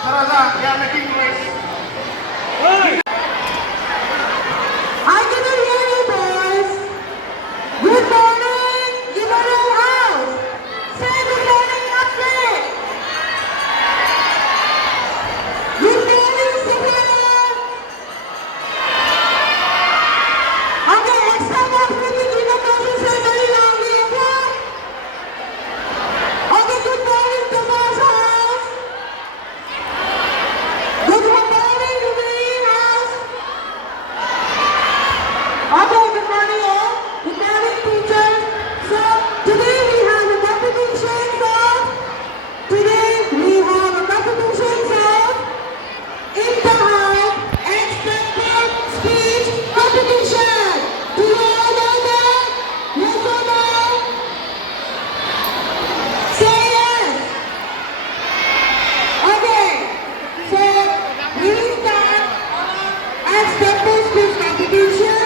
Sarada, they are making noise. I cannot hear you, boys. Good morning, Liberal House. Say good morning, Upgrade. Good morning, Superior. Okay, extra marks will be given to say very loudly, okay? Okay, good morning, Tomas House. Good morning, Liberal House. Okay, good morning all. Good morning teachers. So today we have a competition of Interact Expected Speech Competition. Do you all know that? Yes or no? Say yes. Okay. So we will start Expected Speech Competition.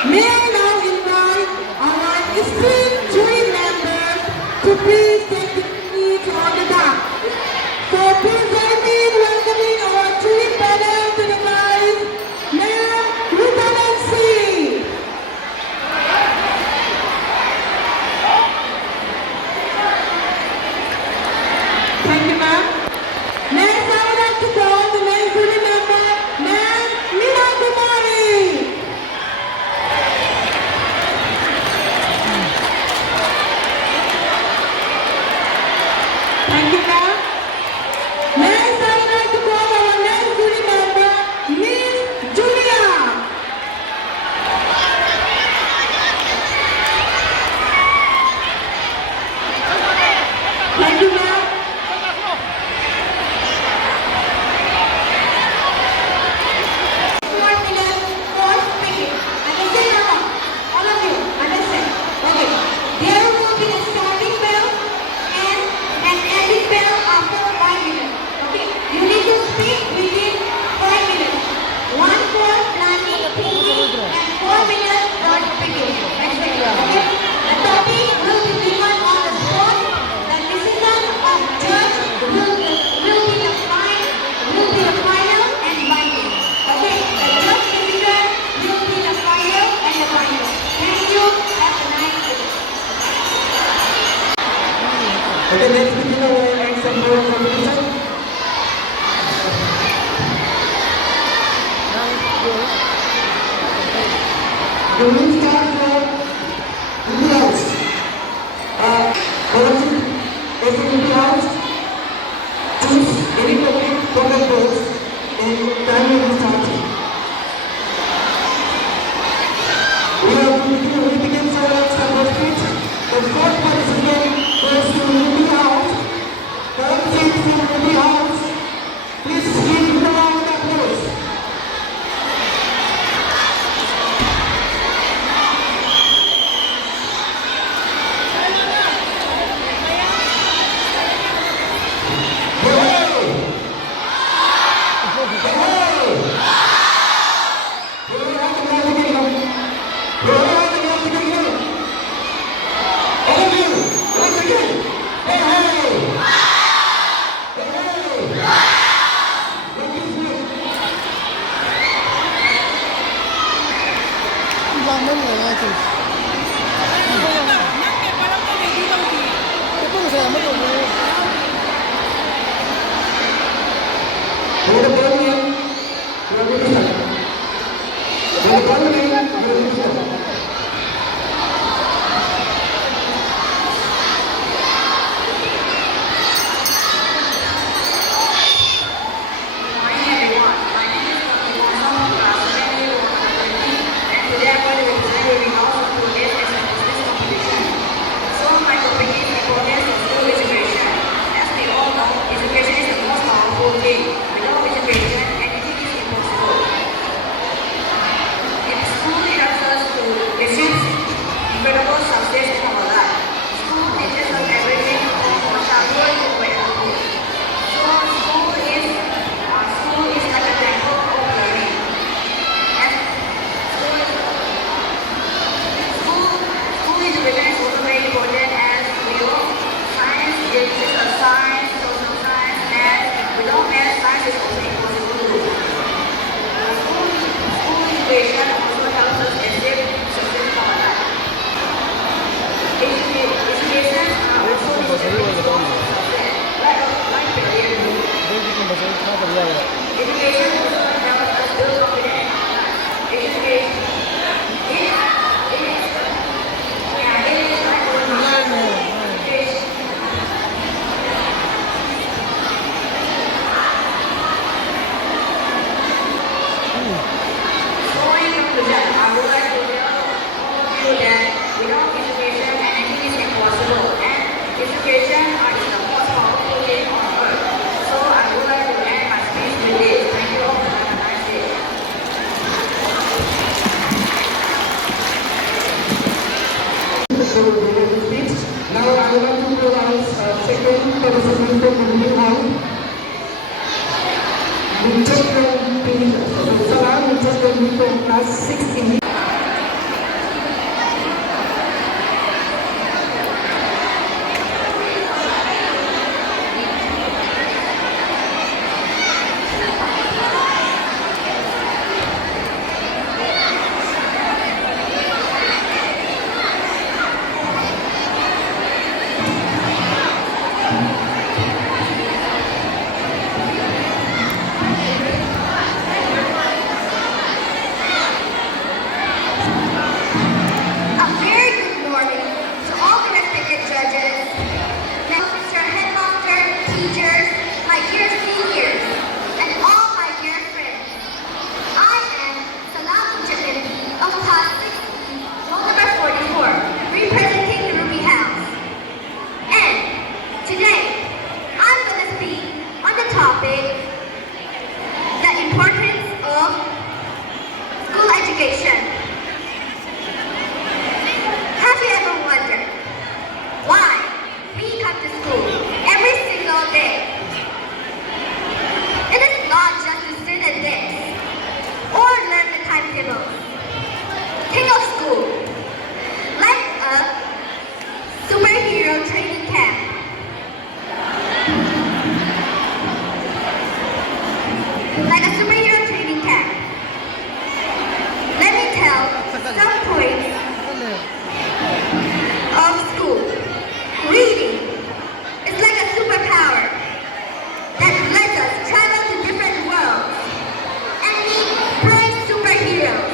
May I now invite our esteemed jury members to please take the seats on the back. So please join me in welcoming our jury panel to the prize, Mayor Lieutenant C. Thank you, ma'am. Next, I would like to call the next jury member, Ma'am Meena Kumari. Thank you, ma'am. Next, I would like to call our next jury member, Miss Julia. Thank you, ma'am. 4 minutes for speaking. Understand or not? All of you, understand? Okay. There will be a starting bell and an ending bell after 1 minute. Okay. You need to speak within 5 minutes. 1 for planning, thinking, and 4 minutes for speaking. Etc. Okay. The topic will be given on the spot. The decision of judge will be the final and binding. Okay. The judge decision will be the final and the binding. Thank you. Have a nice day. Okay, let's begin our next competition. The will start from India House. India House, choose any topic from the board and time will be started. We begin our first speech. The first participant goes to India House. Third seat from India House. Please give the round of applause. So my topic is I would like to pronounce second participant from Moving Hall. Winchester P. Salam, Winchester P. from class 6A. A very good morning to all the respected judges, Mr. Headmaster, teachers, my dear seniors, and all my dear friends. I am Salam Jahanti of class 6E, roll number 44, representing the Ruby House. And today, I'm going to speak on the topic, the importance of school education. Have you ever wondered why we come to school every single day? It is not just to sit at desk or learn the timetable. Think of school like a superhero training camp. Like a superhero training camp. Let me tell some points of school. Reading is like a superpower that lets us travel to different worlds and meet brave superheroes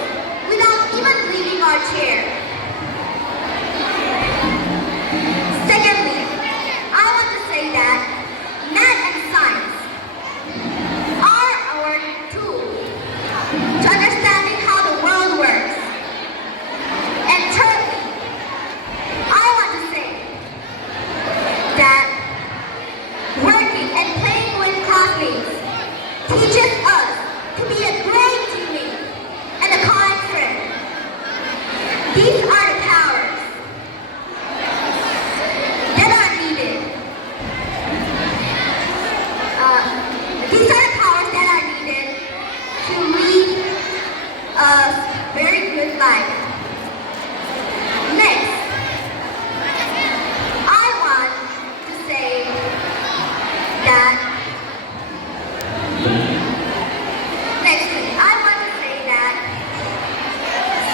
without even leaving our chair. Secondly, I want to say that math and science are our tools to understanding how the world works. And thirdly, I want to say that working and playing with classmates teaches us to be a great teammate and a kind friend. These are the powers that are needed. These are the powers that are needed to lead a very good life. Next, I want to say that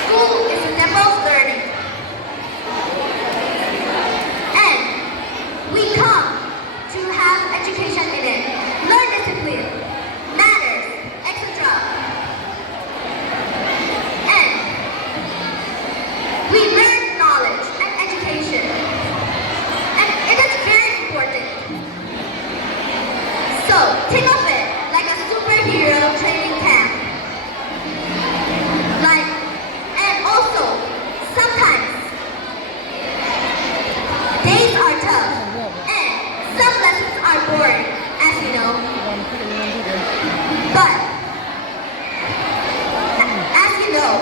school is a temple of learning. And we come to have education in it, learn discipline, manners, etc. And we learn knowledge and education. And it is very important. So think of it like a superhero training camp. And also, sometimes days are tough and some lessons are boring, as you know. But as you know,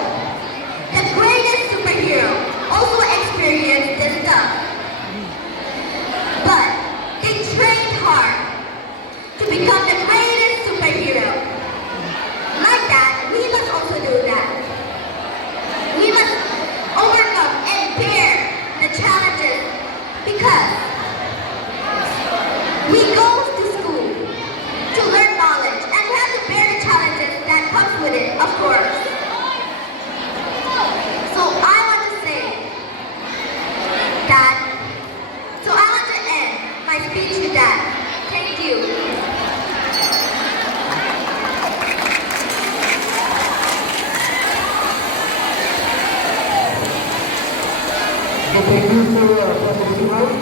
the greatest superhero also experienced this stuff. But they trained hard to become the greatest superhero. Like that, we must also do that. We must overcome and bear the challenges because we go to school to learn knowledge and we have to bear the challenges that comes with it, of course. So I want to end my speech with that. Thank you. Thank you for the house.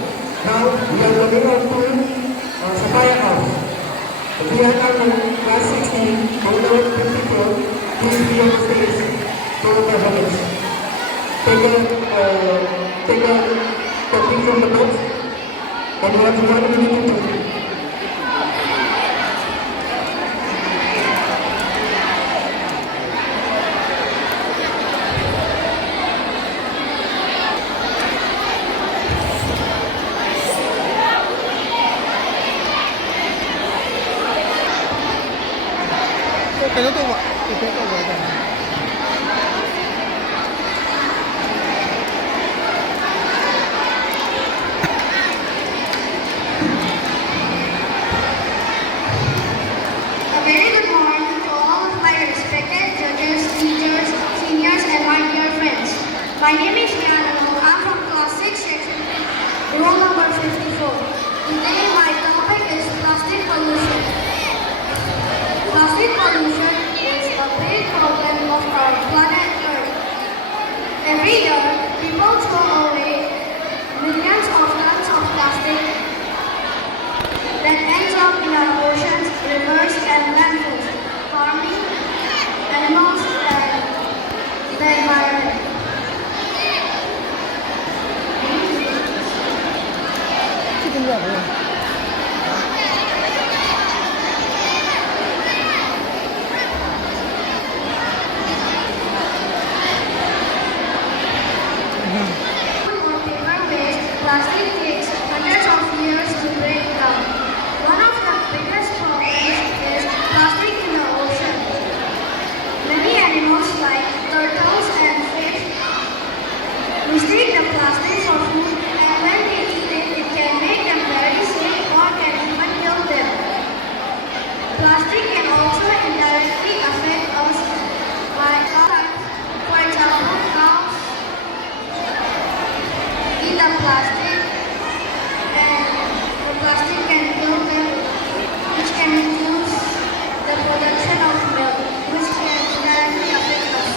Now we are moving on to Sapphire House. We are now in class 16, roll number 54. Please be on the stage for the performance. Take a topic from the book and you have 1 minute to do. cái đó tôi gọi cái tôi gọi là A very good morning to all of my respected judges, teachers, seniors, and my dear friends. My name is Yanano. I'm from class 6 section, roll number 54. Today my topic is plastic pollution. Plastic pollution is a big problem of our planet Earth. Every year, people throw away millions of tons of plastic that ends up in our oceans, rivers, and landfills, harming animals and the environment. chicken wrap rồi. Or paper waste, plastic takes hundreds of years to break down. One of the biggest problems is plastic in the ocean. Many animals like turtles and fish mistake the plastic for food, and when they eat it, it can make them very sick or can even kill them. Plastic can also indirectly affect us by times. For example, cows eat the plastic and the plastic can kill them, which can reduce the production of milk, which can directly affect us.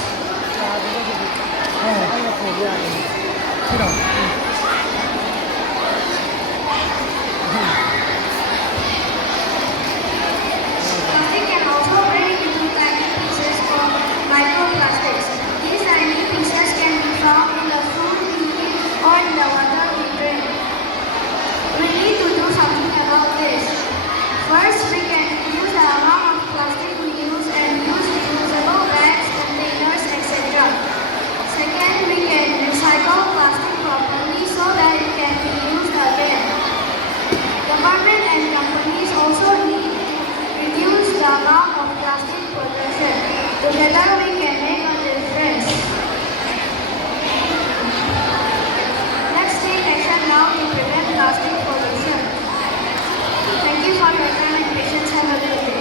Ăn là khổ ra. Thế đâu? Plastic can also break into tiny pieces called microplastics. These tiny pieces can be found in the food we eat or in the water we drink. We need to do something about this. First, we can reduce the amount of plastic we use and use reusable bags, containers, etc. Second, we can recycle plastic properly so that it can be used again. Government and companies also need to reduce the amount of plastic production. Together we can make a difference. Let's take action now to prevent plastic pollution. Thank you for your time and patience. Have a good day.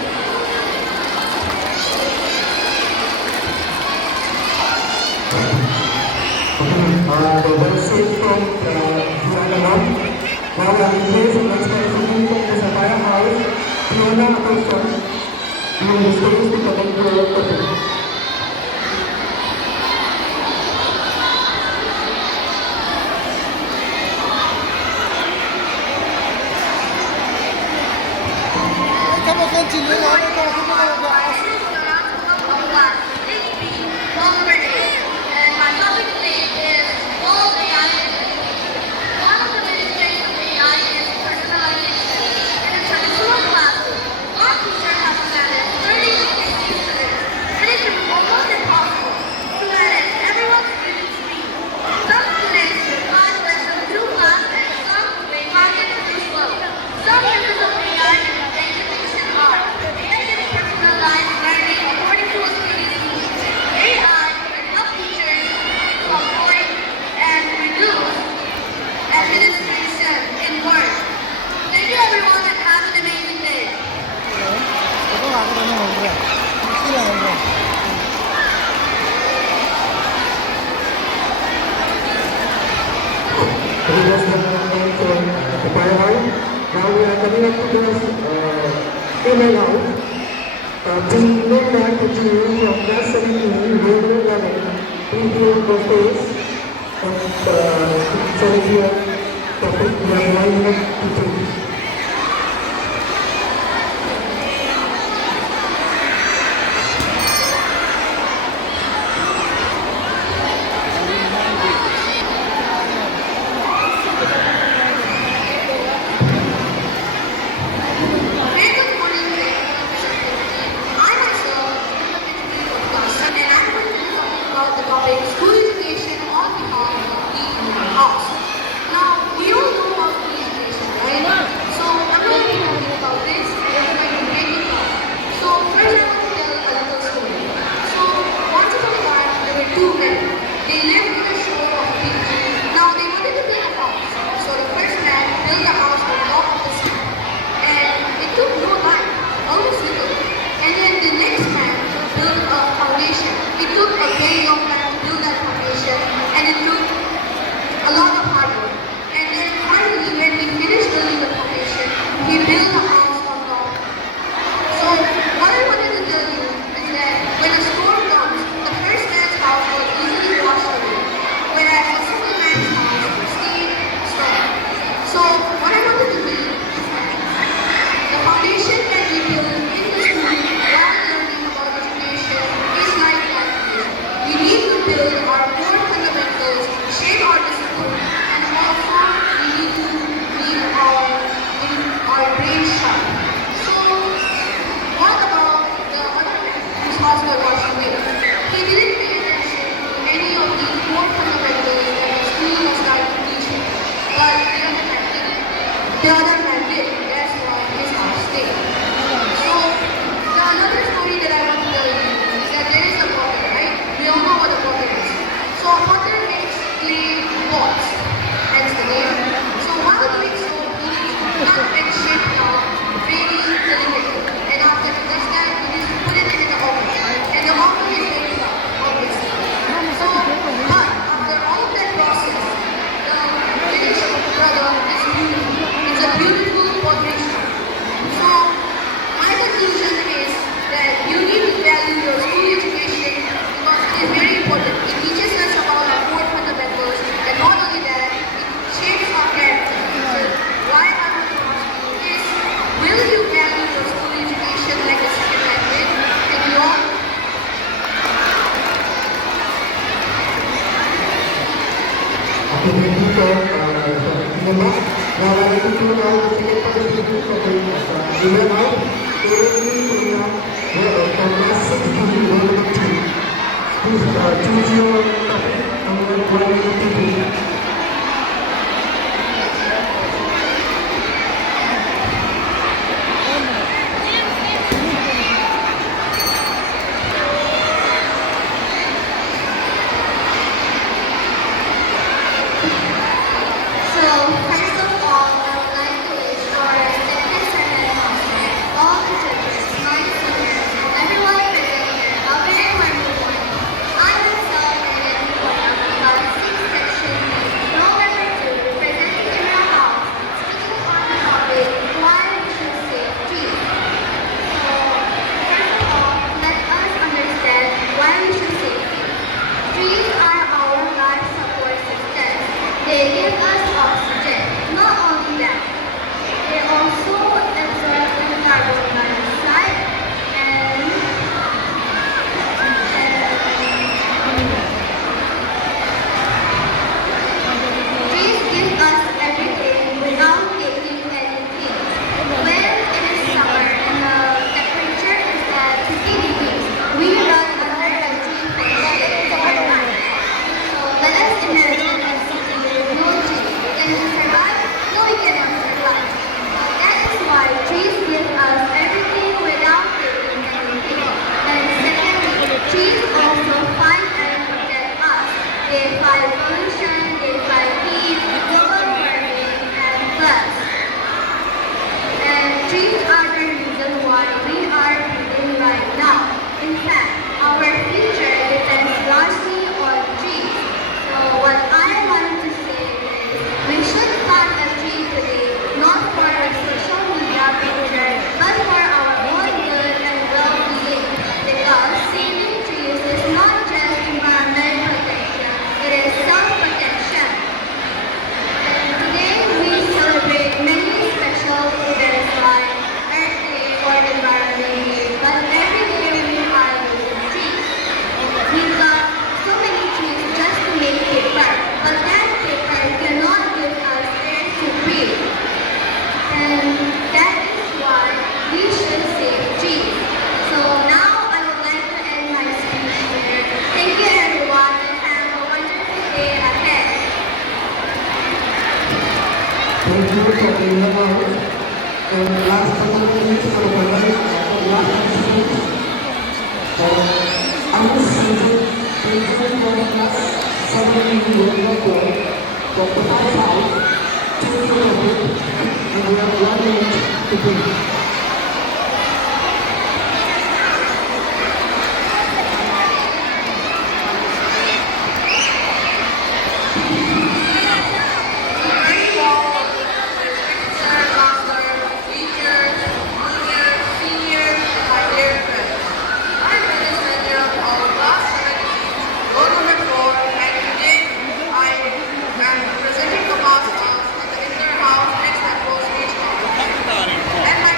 The message from Yanano. Now I replace the next person from the Sapphire House, Fiona Atkinson, who is supposed to connect to our topic. Các bạn con chỉ nhớ nói với con không có được. And my topic today is all AI. One of the biggest strengths of AI is personalization. In a traditional classroom, our teacher has managed 30 to 60 students. It is almost impossible to manage everyone's reading speed. Some students reply to lessons too fast and some may find it too slow. Some uses of AI in education are making personalized learning according to a student's needs. AI can help teachers avoid and reduce administration in work. Thank you everyone and have an amazing day. Có bạn có thể ngồi được. Cái là ngồi. We just have an from the Sapphire House. Now we are coming up to the email house. Please note that the children from class 17, roll number 11, please be on the stage. And so here, topic we are lining up to take. Very good morning, I myself am a bit of class and I'm going to be talking about the topic school education on behalf of the house. Now, we all know about school education, right? The other man did. That's why his house stayed. So, the another story that I want to tell you is that there is a potter, right? We all know what a potter is. So, a potter makes clay pots. Hence the name. So, while doing so, he needs to cut and shape it out very delicately. And after he does that, he needs to put it in the oven. And the oven is very hot, obviously. So, but after all of that process, the finished product is beautiful. It's a beautiful pottery stone. So, my conclusion is that you need to value your school education because it is very important. It teaches us about our core fundamentals, and not only that, it shapes our character. So, why I want to ask you is, will you value your school education like the second language? Thank you all. Okay, thank you po. Naman, nalalaman ko na ang sige pa rin dito sa ilan out. Currently, from last 16, we're going to choose your topic. Ang wala na TV. So, first of all, I would like to wish our second sermon master, all the churches, my seniors, and everyone present here a very wonderful morning. I myself am in class 6 section B, roll number 2, presenting in our house, speaking on the topic, why we should save trees. So, first of all, let us understand why we should save trees. Trees are our life support system. They give us oxygen. Not only that, they also absorb the carbon dioxide and trees give us everything without taking anything. When it is summer and the temperature is at 50 degrees, we run under a tree for shade or night. So let us imagine a city with no trees. Can we survive? No, we cannot survive. That is why trees give us everything without taking anything. And secondly, trees also fight and protect us. They fight pollution, they fight heat, global warming, and floods. And trees are the reason why we are breathing right now. In fact, our future depends largely on trees. So what I want to say is, we should plant a tree today, not for a social media picture, but for our own good and well-being. Because saving trees is not just environmental protection, it is self-protection. And today we celebrate many special events like Earth Day or Environment Day, but every day we are using trees. We got so many trees just to make paper, but that paper cannot give us air to breathe. And that is why we should save trees. So now I would like to end my speech here. Thank you everyone and have a wonderful day ahead. Thank you for being out. And last but not least, for the last speech. I'm the season, thank you for the class 7 years ago, for the five house, 2 kilometers, and we have 1 minute to go. And my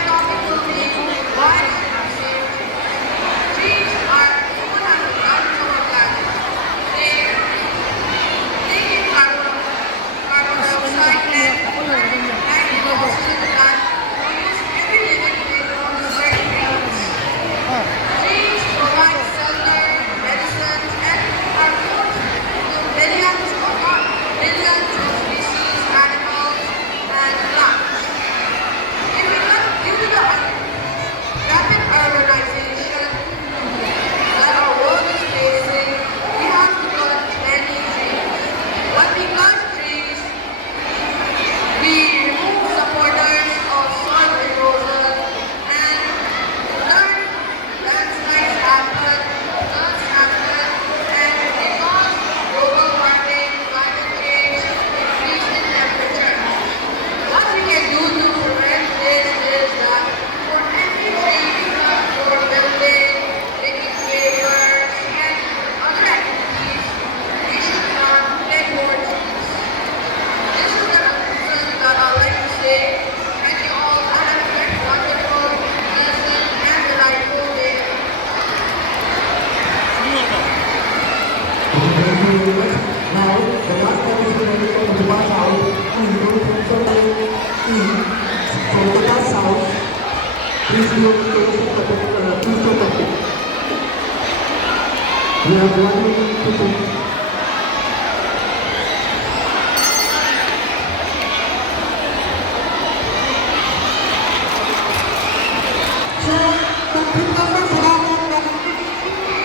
Round 1 to 2. So, pag-hit number sa round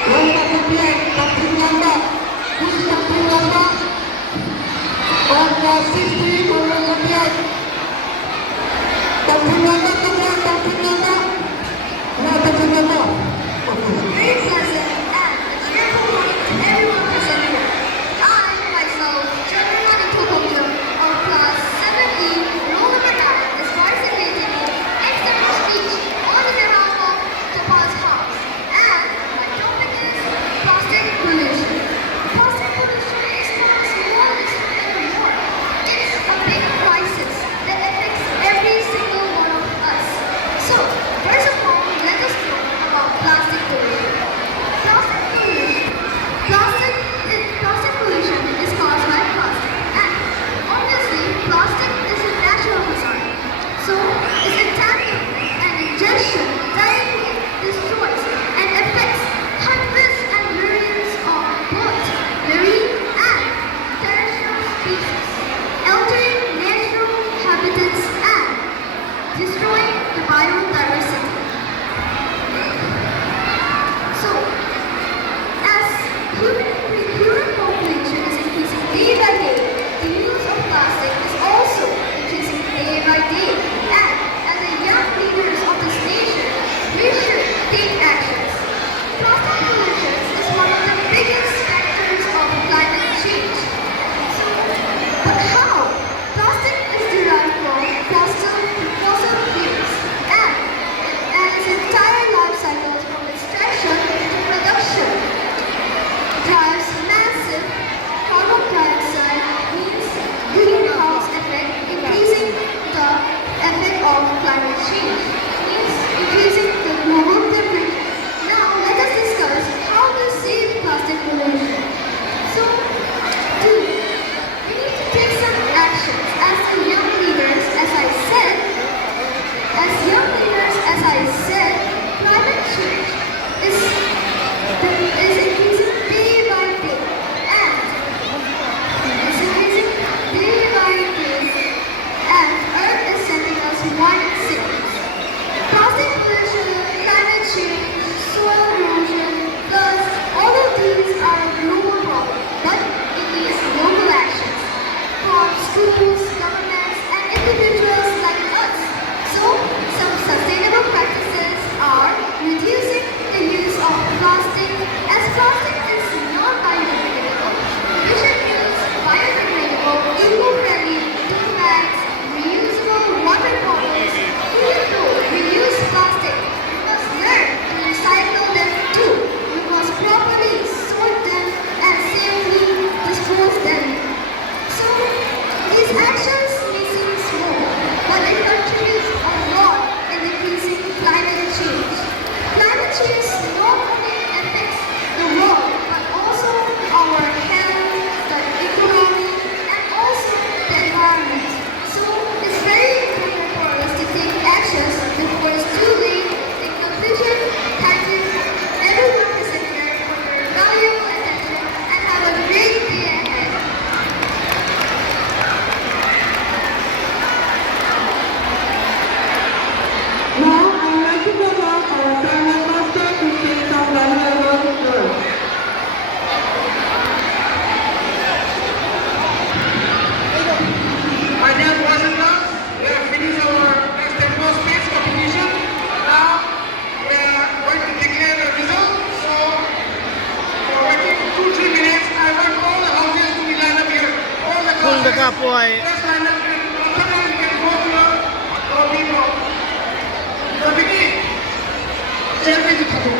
158, pag-hit number. Who's pag-hit number? On 60, 158. Pag-hit number, pag-hit number. Wala pag-hit number. Very pleasant and a cheerful morning to everyone present here. I, myself, Chandramani Tokojo of class 7E, roll number 9, is participating in external speech on behalf of Japan's house. And my topic is plastic pollution. Plastic pollution is not small, it's more. It's a big crisis that affects every single one of us. So, first of all, let us talk about plastic pollution. Plastic pollution. Plastic pollution is caused by plastic, and obviously, plastic is a natural hazard. So, its entanglement and ingestion directly destroys and affects hundreds and millions of both marine and terrestrial species, altering natural habitats and destroying the biodiversity. So, as human population is increasing day by day, the use of plastic is also increasing day by day. And as a young leaders of this nation, we should take actions. Plastic pollution is one of the biggest factors of climate change. So, but how? Plastic is derived from fossil fuels and its entire life cycle from extraction to production drives massive carbon dioxide, means greenhouse effect, increasing the effect of climate change, means increasing the global temperature. Now let us discuss how to save plastic pollution. So, we need to take some actions as the young leaders, as I said, climate change is increasing day by day, and Earth is sending us warning signals. Plastic pollution, climate change, soil erosion, floods, all of these are a global problem, but it needs local actions from schools, governments, and individuals like us. So, some sustainable practices are reducing the use of plastic, as plastic is not biodegradable. We should use biodegradable, eco-friendly tote bags, reusable water bottles. Even though we use plastic, we must learn to recycle them too. We must properly sort them and safely dispose them. So, these actions may seem small, but they contribute a lot in decreasing climate change. Climate change not only affects the world, but also our health, the economy, and also the environment. So, it's very important for us to take actions before it's too late. In conclusion, thank you everyone present here for your valuable attention, and have a great day ahead. Now, I would like to call on our Prime Master to say some valuable words. My dear boys and girls, we have finished our external speech competition. Now we are going to declare the result. So for waiting 2-3 minutes, I want all the houses to be lined up here. All the Kung classes. daga po ay Let's line up here. Sometimes we can go to the people. So begin. Everybody to come.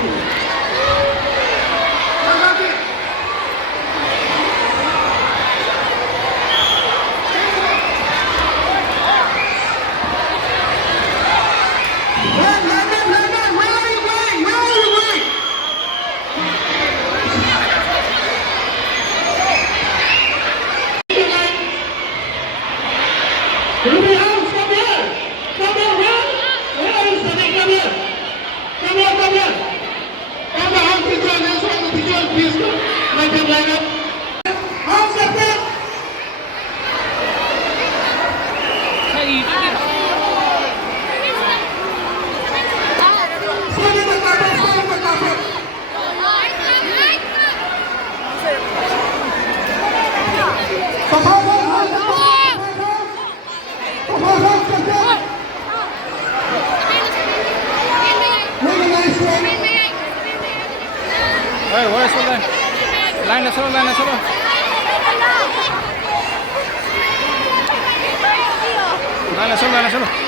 Hey, where's the line? Line solo, line solo. Line solo, line solo.